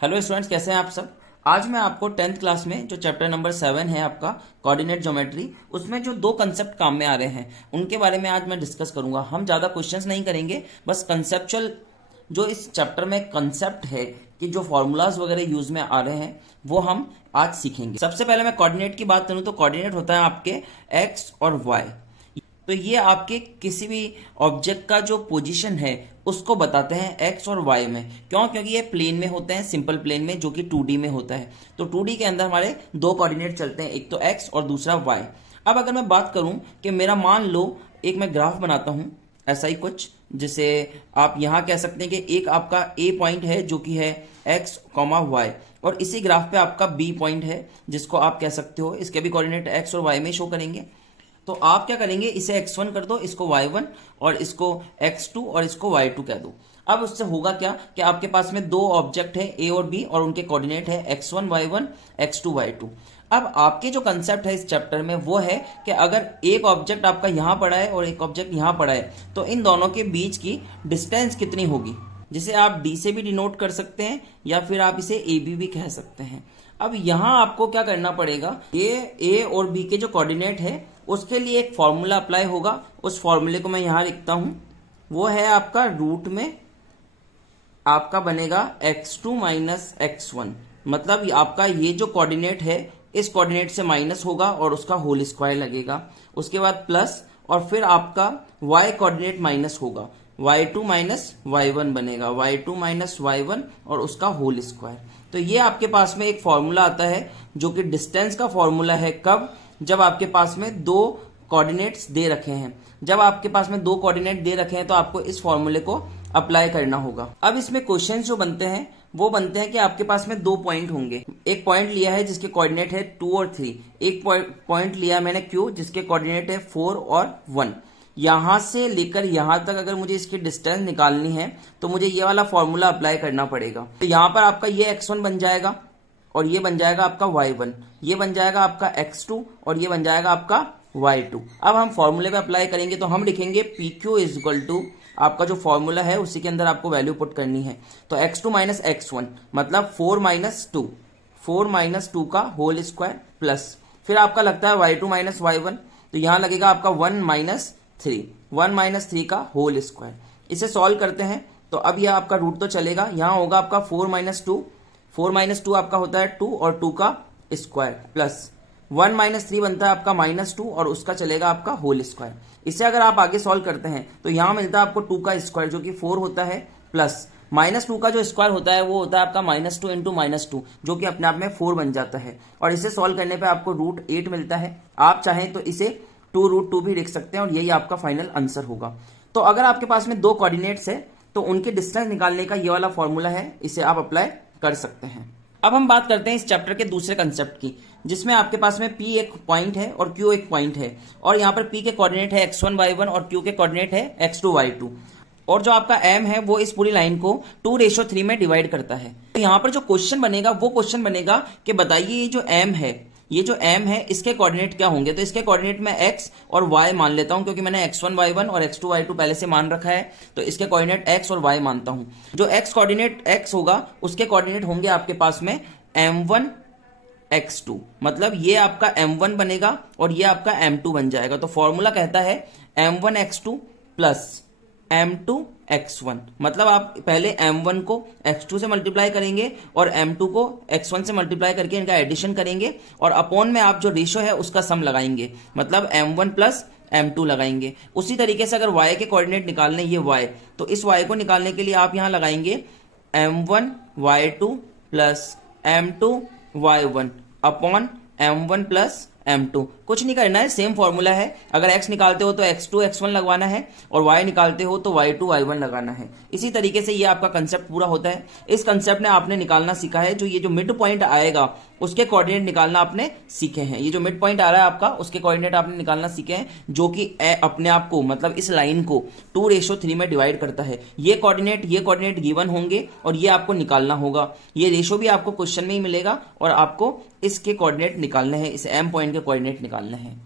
Hello students, कैसे हैं आप सब। आज मैं आपको 10th क्लास में जो चैप्टर नंबर 7 है आपका कोऑर्डिनेट ज्योमेट्री, उसमें जो दो कंसेप्ट काम में आ रहे हैं उनके बारे में आज मैं डिस्कस करूंगा। हम ज़्यादा क्वेश्चंस नहीं करेंगे, बस कंसेप्चुअल जो इस चैप्टर में कंसेप्ट है कि जो फॉर्मूलाज वगैरह यूज में आ रहे हैं वो हम आज सीखेंगे। सबसे पहले मैं कोऑर्डिनेट की बात करूं तो कोऑर्डिनेट होता है आपके एक्स और वाई। तो ये आपके किसी भी ऑब्जेक्ट का जो पोजीशन है उसको बताते हैं एक्स और वाई में। क्यों? क्योंकि ये प्लेन में होते हैं, सिंपल प्लेन में, जो कि 2D में होता है। तो 2D के अंदर हमारे दो कोऑर्डिनेट चलते हैं, एक तो एक्स और दूसरा वाई। अब अगर मैं बात करूं कि मेरा मान लो एक मैं ग्राफ बनाता हूं ऐसा ही कुछ, जिसे आप यहां कह सकते हैं कि एक आपका ए पॉइंट है जो कि है एक्स कॉमा वाई, और इसी ग्राफ पे आपका बी पॉइंट है जिसको आप कह सकते हो, इसके भी कोऑर्डिनेट एक्स और वाई में शो करेंगे। तो आप क्या करेंगे, इसे x1 कर दो, इसको y1 और इसको x2 और इसको y2 कह दो। अब उससे होगा क्या कि आपके पास में दो ऑब्जेक्ट है a और b और उनके कोऑर्डिनेट है x1 y1 x2 y2। अब आपके जो कंसेप्ट है इस चैप्टर में वो है कि अगर एक ऑब्जेक्ट आपका यहां पड़ा है और एक ऑब्जेक्ट यहां पड़ा है तो इन दोनों के बीच की डिस्टेंस कितनी होगी, जिसे आप d से भी डिनोट कर सकते हैं या फिर आप इसे ab भी कह सकते हैं। अब यहां आपको क्या करना पड़ेगा, ये a और b के जो कोऑर्डिनेट है उसके लिए एक फॉर्मूला अप्लाई होगा। उस फॉर्मूले को मैं यहां लिखता हूं, वो है आपका रूट में आपका बनेगा x2 माइनस x1। मतलब आपका ये जो कोऑर्डिनेट है इस कोऑर्डिनेट से माइनस होगा और उसका होल स्क्वायर लगेगा, उसके बाद प्लस, और फिर आपका y कोऑर्डिनेट माइनस होगा, y2 माइनस y1 बनेगा, y2 माइनस y1 और उसका होल स्क्वायर। तो ये आपके पास में एक फॉर्मूला आता है जो कि डिस्टेंस का फॉर्मूला है। कब? जब आपके पास में दो कोऑर्डिनेट्स दे रखे हैं। जब आपके पास में दो कोऑर्डिनेट दे रखे हैं तो आपको इस फॉर्मूले को अप्लाई करना होगा। अब इसमें क्वेश्चन जो बनते हैं वो बनते हैं कि आपके पास में दो पॉइंट होंगे। एक पॉइंट लिया है जिसके कोऑर्डिनेट है 2 और 3, एक पॉइंट लिया मैंने क्यू जिसके कोऑर्डिनेट है 4 और 1। यहां से लेकर यहां तक अगर मुझे इसकी डिस्टेंस निकालनी है तो मुझे ये वाला फॉर्मूला अप्लाई करना पड़ेगा। तो यहां पर आपका ये x1 बन जाएगा और ये बन जाएगा आपका y1, ये बन जाएगा आपका x2 और ये बन जाएगा आपका y2। अब हम फॉर्मूले पे अप्लाई करेंगे तो हम लिखेंगे PQ इज इक्वल टू, आपका जो फॉर्मूला है उसी के अंदर आपको वैल्यू पुट करनी है। तो x2 माइनस x1 मतलब 4 माइनस 2 का होल स्क्वायर, प्लस फिर आपका लगता है y2 माइनस y1, तो यहां लगेगा आपका 1 माइनस 3 का होल स्क्वायर। इसे सॉल्व करते हैं तो अब यह आपका रूट तो चलेगा, यहां होगा आपका 4 माइनस 2 आपका होता है 2 और 2 का स्क्वायर, प्लस 1 माइनस 3 बनता है आपका -2 और उसका चलेगा आपका होल स्क्वायर। इसे अगर आप आगे सॉल्व करते हैं तो यहां मिलता है आपको 2 का स्क्वायर जो कि 4 होता है, प्लस -2 का जो स्क्वायर होता है वो होता है आपका -2 इंटू -2 जो कि अपने आप में 4 बन जाता है। और इसे सॉल्व करने पे आपको रूट 8 मिलता है। आप चाहें तो इसे 2√2 भी लिख सकते हैं और यही आपका फाइनल आंसर होगा। तो अगर आपके पास में दो कोऑर्डिनेट्स है तो उनके डिस्टेंस निकालने का ये वाला फॉर्मूला है, इसे आप अप्लाई कर सकते हैं। अब हम बात करते हैं इस चैप्टर के दूसरे कंसेप्ट की, जिसमें आपके पास में P एक पॉइंट है और Q एक पॉइंट है, और यहाँ पर P के कोऑर्डिनेट है x1 y1 और Q के कोऑर्डिनेट है x2 y2, और जो आपका M है वो इस पूरी लाइन को 2:3 में डिवाइड करता है। तो यहाँ पर जो क्वेश्चन बनेगा वो क्वेश्चन बनेगा कि बताइए ये जो M है, ये जो m है इसके कोऑर्डिनेट क्या होंगे। तो इसके कोऑर्डिनेट मैं x और y मान लेता हूं क्योंकि मैंने x1 y1 और x2 y2 पहले से मान रखा है, तो इसके कोऑर्डिनेट x और y मानता हूं। जो x कोऑर्डिनेट x होगा उसके कोऑर्डिनेट होंगे आपके पास में m1 x2, मतलब ये आपका m1 बनेगा और ये आपका m2 बन जाएगा। तो फॉर्मूला कहता है m1 x2 plus m2 x1, मतलब आप पहले m1 को x2 से मल्टीप्लाई करेंगे और m2 को x1 से मल्टीप्लाई करके इनका एडिशन करेंगे और अपॉन में आप जो रेशो है उसका सम लगाएंगे, मतलब m1 प्लस m2 लगाएंगे। उसी तरीके से अगर y के कोऑर्डिनेट निकालने ये y, तो इस y को निकालने के लिए आप यहां लगाएंगे m1 y2 plus m2 y1 upon m1 plus m2। कुछ नहीं करना है, सेम फॉर्मूला है। अगर x निकालते हो तो x2 x1 लगवाना है और y निकालते हो तो y2 y1 लगाना है। इसी तरीके से ये आपका कंसेप्ट पूरा होता है। इस कंसेप्ट में आपने निकालना सीखा है, जो ये जो मिड पॉइंट आएगा उसके कोऑर्डिनेट निकालना आपने सीखे हैं। ये जो मिड पॉइंट आ रहा है आपका उसके कोऑर्डिनेट आपने निकालना सीखे हैं, जो कि अपने आप को, मतलब इस लाइन को 2:3 में डिवाइड करता है। ये कोऑर्डिनेट गिवन होंगे और ये आपको निकालना होगा। ये रेशो भी आपको क्वेश्चन में ही मिलेगा और आपको इसके कोऑर्डिनेट निकालने हैं, इस m पॉइंट के कोऑर्डिनेट निकालने हैं।